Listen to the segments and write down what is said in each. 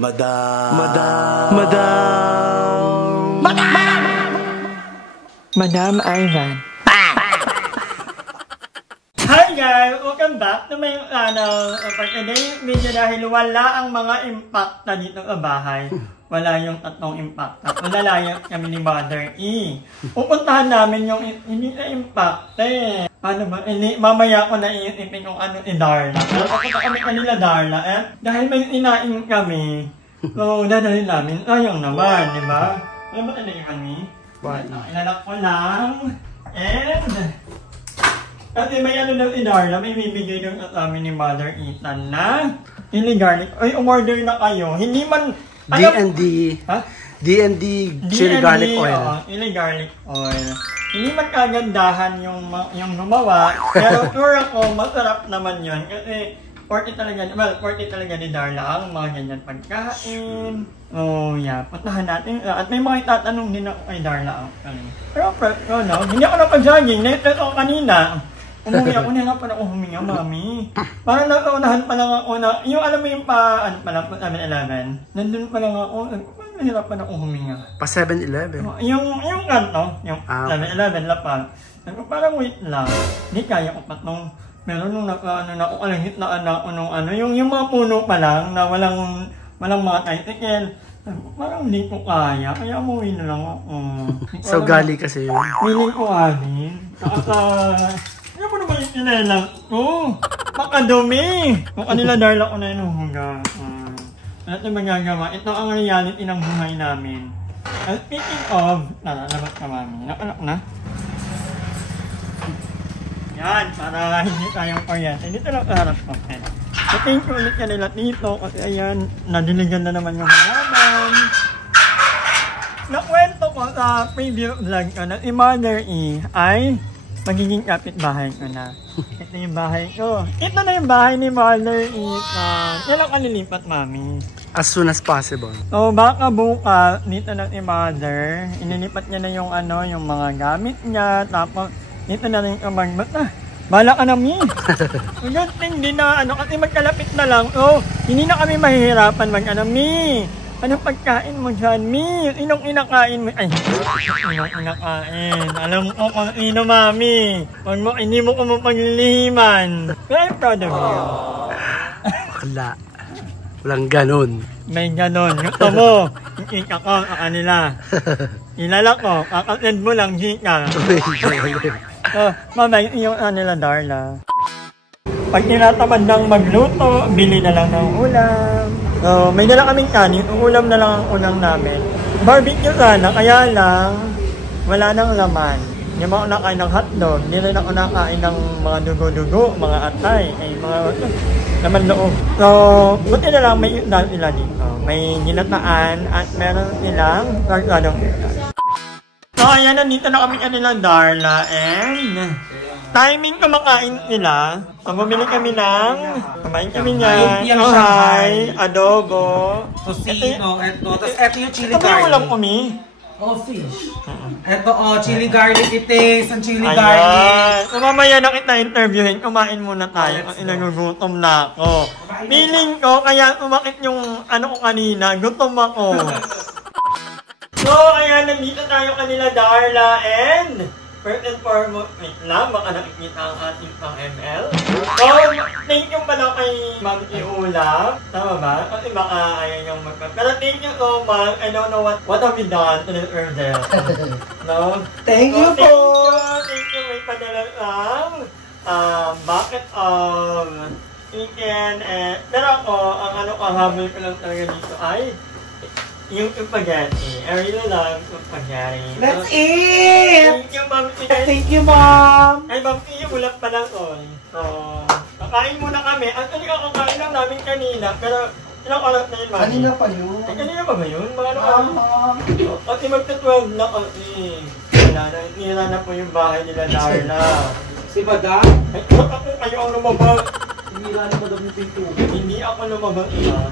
Madam Ivan. Hi guys! Welcome back to my for today video dahil wala ang mga impacta dito sa bahay. Wala yung tatlong impacta. Nalalayas kami ni Mother E. Pupuntahan namin yung hindi na impacta eh. Ano ba? Mamaya ko na iisipin kung ano ni Darla. Pero papunta kami kanila Darla dahil may inain kami. So, dadalhin namin. Ayong naman, di ba? Ano ba talaga kami? Ilalak ko lang. And kasi may ano daw si Darla, may bibigay daw sa amin ni Mother Ethan na chili garlic. Ay, umorder na kayo. Hindi man D&D. Ha? D&D chili garlic oil. Chili garlic oil. Hindi man kagandahan yung gumawa, pero sure ako, masarap naman yun. Kasi, forte talaga ni Darla ang mga ganyan pagkain. Oh, yeah. Puntahan natin. At may mga itatanong din ako kay Darla. Pero, hindi ako napag-jogging. Naitlet ako kanina. Umuwi ako, nahirapan ako huminga, mami. Parang naunahan pa lang ako na, yung alam mo yung ano pa lang, 7-Eleven. Nandun pa lang ako, nahirapan ako huminga. Pa 7-Eleven? Yung kanto, yung 7-Eleven, lapal. Parang wait lang, hindi kaya ko pa nung, meron nung alangit na anak, yung mga puno pa lang, na walang mga tricycle. Parang hindi ko kaya, kaya umuwi na lang ako. So gali kasi yun? Feeling ko alin. Ano mo naman yung kinilang ko? Makadumi! Kung kanila Darla ko na inuhuga. Ano ito magagawa? Ito ang reality ng buhay namin. Speaking of, labas ka mami. Nakalak na? Yan, para hindi tayong kuryente. Dito lang kaharap ko. So thank you ulit kanila dito kasi ayan, nadiligan na naman yung halaman. Nakwento ko sa previous vlog ko na si Mother E ay magiging kapitbahay ko na. Ito yung bahay ko. Ito na yung bahay ni Mother Ethan. Kailan ka nilipat, mami? As soon as possible. So, baka bukas, dito na si Mother. Inilipat niya na yung yung mga gamit niya. Tapos, dito na rin yung bala ka na, mi. Good thing din na, kasi magkalapit na lang. So, hindi na kami mahihirapan mi. Anong pagkain mo dyan, Mi? Inong inakain mo? Ay, inong inakain. Alam ko kung ino, mami. Hindi mo ko mapaglilihiman. Very proud of you. Bakla. Walang ganon. May ganon. Gusto mo, ikika ko sa kanila. Ilala ko, kakasend mo lang, chika. Mama, yung nila, Darla. Pag tinatamad ng magluto, bili na lang ng ulam. So, may dala kaming kanin, ulam na lang ang ulam namin. Barbecue sana, kaya lang, wala nang laman. Hindi mo ako nakain ng hotdog, hindi rin ako nakain ng mga dugo-dugo, mga atay, mga laman loob. So, buti na lang may ulam sila dito. May ginataan at meron silang sarsadong ulam. So, ayan, nandito na kami kanila Darla and timing kumakain sila. So, bumili kami ng kumain kami niyan. Hi, adobo. Tosino, eto. Tapos eto yung chili garlic. Ito yung ulam ko, Mi? Fish. Eto, chili garlic itis. Ang chili garlic. So, mamaya na kita interviewin. Kumain muna tayo kasi nagugutom na ako. Feeling ko, kaya umakit yung ko kanina. Gutom ako. So, ayan, nandito tayo kanila Darla and first and foremost, wait lang, baka nakikita ang ating pang ML. So, thank you pala kay Ma'am Iula. Tama ba? Kasi baka ayaw niyang pero thank you so much. I don't know what have you done to this Erdel. No? Thank you po! Thank you. May padala lang bucket of chicken. Pero ako, ang habol ko lang talaga dito ay yung spaghetti. I really love spaghetti. Let's eat! Thank you, Ma'am. Thank you, Mom! Ay, Ma'am, ulam pa lang, So, kakain muna kami. Actually, kakakain lang namin kanina, pero ilang oras na yun, Mami? Kanina pa yun. Ay, kanina pa ba yun? Mga kasi magta-12 na kasi. Nira na po yung bahay nila, Darla. Si Madam? Ay, kayo ang lumabag. Sinira ni Madam yung pinto. Hindi ako lumabang iba.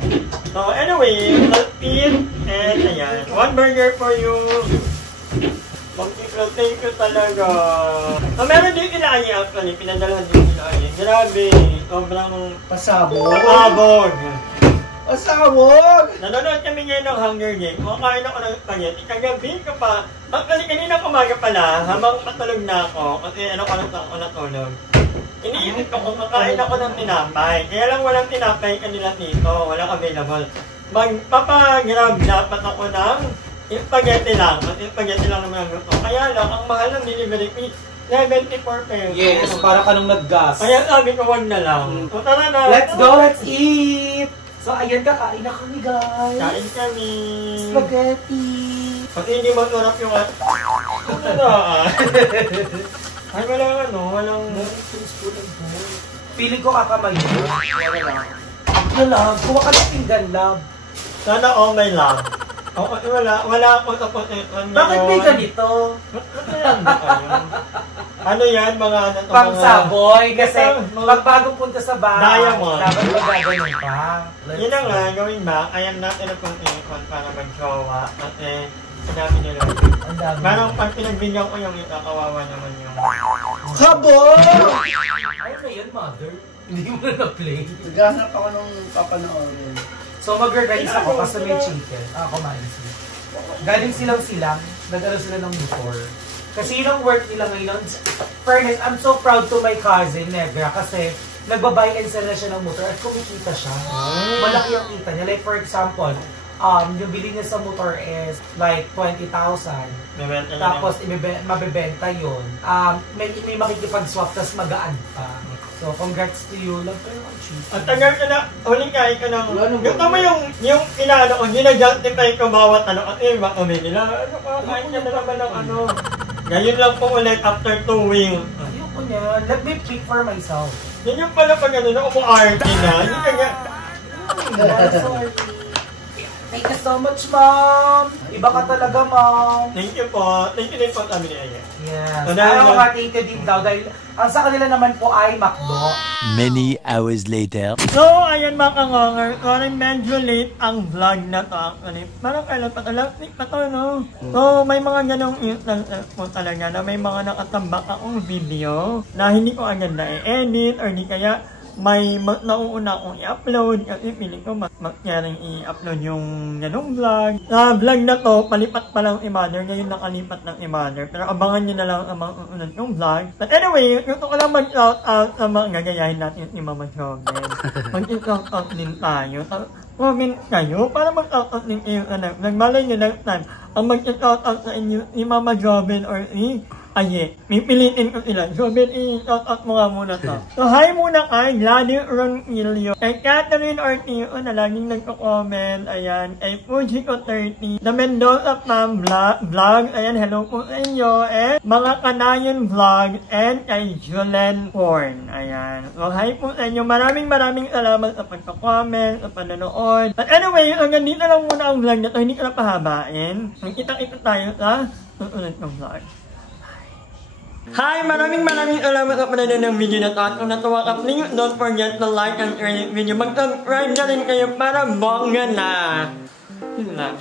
So anyway, let's eat. And ayan, one burger for you. Thank you talaga. So meron din kila Ayi actually, pinadalhan din kila Ayi. Grabe, sobrang pasabog. Pasabog. Asawag! Nanonood kami ngayon ng Hunger Games. Kumakain ako ng spaghetti. Kagabi ka pa. Actually, kanina umaga pala, habang patulog na ako, kasi ano ko natulog. Iniisip ko kung kakain ako ng tinapay. Kaya lang walang tinapay kanila dito. Walang available. Magpapagrab dapat ako ng spaghetti lang. At spaghetti lang naman ang luto. Kaya lang, ang mahal ng delivery fee, 74 pesos. Yes, para ka nung nag-gas. Kaya sabi ko, wag na lang. So, tara na. Let's go, let's eat! So, ayan, kakain na kami, guys. Kain kami. Spaghetti. Pati hindi masarap yung ay, walang Feeling ko kakamayo. Love, kuha ka ng pinggan, love. Sana all my love. Wala ako sa position niya. Bakit may ganito? Ano yan, mga ano? Pang-saboy, kasi pag bagong punta sa bahay, Diamond. dapat magagano'n pa. Yun na nga, gawin ba? Kaya natin na pang ikon para mag-jowa. Kasi, ang dami nila. Parang pag pinagbigyan ko yung ito, kawawa naman yung... Sabon! Ay, na yun, mother. Hindi mo na na-play. Naghahanap ako nung papanoorin. So, mag-organize ako kasi may chicken. Kumain sila. Galing silang, nag-ano sila ng motor. Kasi yun ang work nila ngayon. Fairness, I'm so proud to my cousin, Negra, kasi nagbabuy and sell na siya ng motor at kumikita siya. Malaki ang kita niya. Like, for example, yung bili niya sa motor is like 20,000. Tapos, mabibenta yun. May makikipag-swap, tapos mag-a-add pa. So, congrats to you. Love kayo ang cheap. At tagal ka na, huling kain ka ng... Gusto mo yung inaano ko, gina-justify ko bawat ano, kasi baka may nila, ano ka, kain ka na naman ng ano. Ngayon lang po ulit after 2 weeks. Ayoko niya. Let me pick for myself. Yan yung pala pag ano na, umu-arte na. Yung kanya... Sorry. Thank you so much, Mom! Iba ka talaga, Mom! Thank you po. Thank you din po kami ni Aya. Yes. So, Ayaw ka, thank you din daw. Dahil ang sa kanila naman po ay McDo. Many hours later. So, ayan mga kangonger. Sorry, medyo late ang vlog na to actually. Parang kailan pa to, no? So, may mga ganong instances po talaga na may mga nakatambak akong video na hindi ko agad na-edit or di kaya may nauuna akong i-upload kasi piling ko magkyaring i-upload yung ganong vlog. Vlog na to, palipat pa lang i-mother. Ngayon nakalipat ng i-mother. Pero abangan nyo na lang ang mga unod yung vlog. But anyway, gusto ko lang mag-shout out sa mga gagayahin natin ni Mama Joven. Mag-shout out din tayo. Comment kayo para mag-shout out din kayo. Nagmalay nyo next time ang mag-shout out sa inyo ni Mama Joven or ni Aye, pipilitin ko sila. So, i-shout out mo nga muna to. So, hi muna kay Gladys Ronilio, kay Catherine Ortio na laging nagko-comment. Ayan, kay Fujiko 30, The Mendoza Fam Vlog. Ayan, hello po sa inyo. And mga Kanayon Vlog. And kay Julen Porn. Ayan. So, hi po sa inyo. Maraming salamat sa pagko-comment, sa panonood. But anyway, hanggang dito lang muna ang vlog na to. Hindi ko na pahabain. Nakita-kita tayo sa susunod ng vlog. Hi! Maraming salamat sa panonood ng video na to. At kung natuwa ka, please don't forget to like and share this video. Mag-subscribe na rin kayo para bongga na. Yun lang.